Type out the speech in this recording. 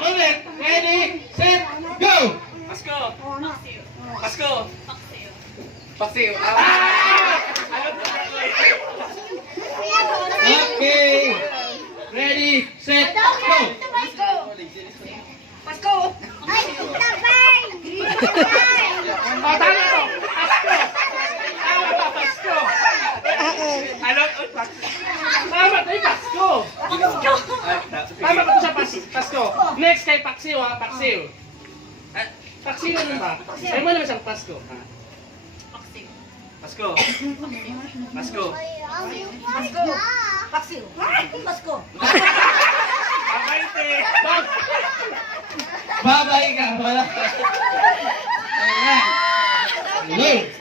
ulit. Ready, set, go! Pasko. Paksiw. Pasko. Paksiw. Paksiw. Ano to? Okay. Ready, set, go! Pasko. Pasko. Ay, tabay! Oh, tama to. Pasko. Tama ba, Pasko? Ano? Pasko. Tama to, Pasko. Tama ba to sa Pasko? Next kay Paksiw ha, Paksiw. Paksiw ano ba? Ay mo naman siyang Pasko. Ha? Paksiw. Pasko. Pasko. Pasko. Paksiw. Pasko. Babay te. Babay ka. Wala. Ayan. Go.